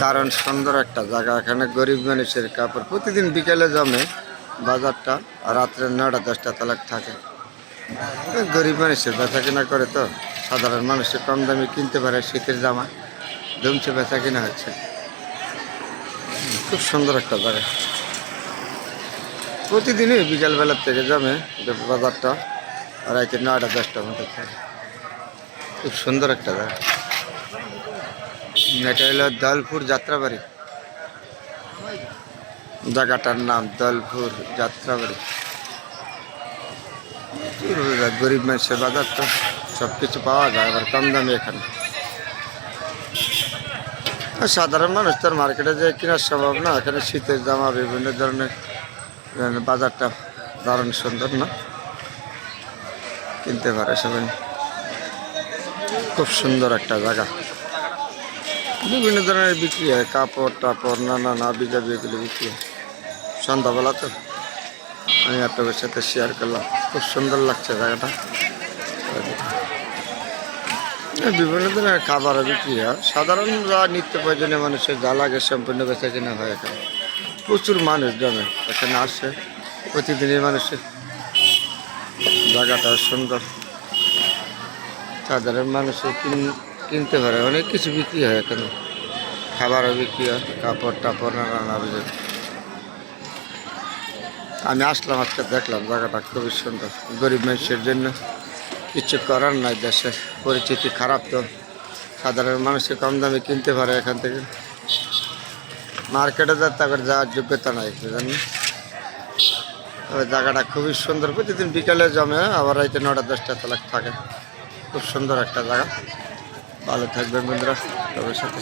দারুণ সুন্দর একটা জায়গা। এখানে গরিব মানুষের কাপড় প্রতিদিন বিকেলে জমে বাজারটা, আর রাত্রে 9টা-10টা তালাক থাকে। গরিব মানুষের বেচা কিনা করে তো, সাধারণ মানুষের কম দামে কিনতে পারে। শীতের জামা জমছে, বেচা কিনা হচ্ছে। খুব সুন্দর একটা জায়গা। প্রতিদিনই বিকালবেলার থেকে জমে বাজারটা, আর রাতে 9টা-10টার মধ্যে থাকে। খুব সুন্দর একটা জায়গা। এটা হলো দলপুর যাত্রাবাড়ি, জায়গাটার নাম দলপুর যাত্রাবাড়ি। গরিব মানুষের বাজার তো, সব কিছু পাওয়া যায় আবার কম দামে এখানে। আর সাধারণ মানুষ তার মার্কেটে যে কেনার সম্ভব না। এখানে শীতের জামা বিভিন্ন ধরনের, বাজারটা দারুণ সুন্দর না, কিনতে পারে সবাই। খুব সুন্দর একটা জায়গা। বিভিন্ন ধরনের বিক্রি হয়, কাপড় টাপড় নানা বিজাবি এগুলো বিক্রি হয়। সন্ধ্যাবেলা তো আমি আপনাদের সাথে শেয়ার করলাম। খুব সুন্দর লাগছে জায়গাটা। বিভিন্ন ধরনের খাবারও বিক্রি হয়। সাধারণ যা নিত্য প্রয়োজনীয় মানুষের যা লাগে সম্পূর্ণ বেচা কিনা হয় এখানে। প্রচুর মানুষ জমে এখানে আসে প্রতিদিনই। মানুষের জায়গাটা সুন্দর, সাধারণ মানুষের কিনতে পারে। অনেক কিছু বিক্রি হয় এখানে, খাবারও বিক্রি হয়, কাপড় টাপড় নানা বিজাবি। আমি আসলাম আজকে, দেখলাম জায়গাটা খুবই সুন্দর। গরিব মানুষের জন্য কিছু করার নাই, দেশের পরিস্থিতি খারাপ তো, সাধারণ মানুষকে কম দামে কিনতে পারে এখান থেকে। মার্কেটে তাদের যাওয়ার যোগ্যতা নাই, জানি। জায়গাটা খুবই সুন্দর। প্রতিদিন বিকালে জমে, আবার রাইতে 9টা-10টা তালাক থাকে। খুব সুন্দর একটা জায়গা। ভালো থাকবেন বন্ধুরা, তবে সাথে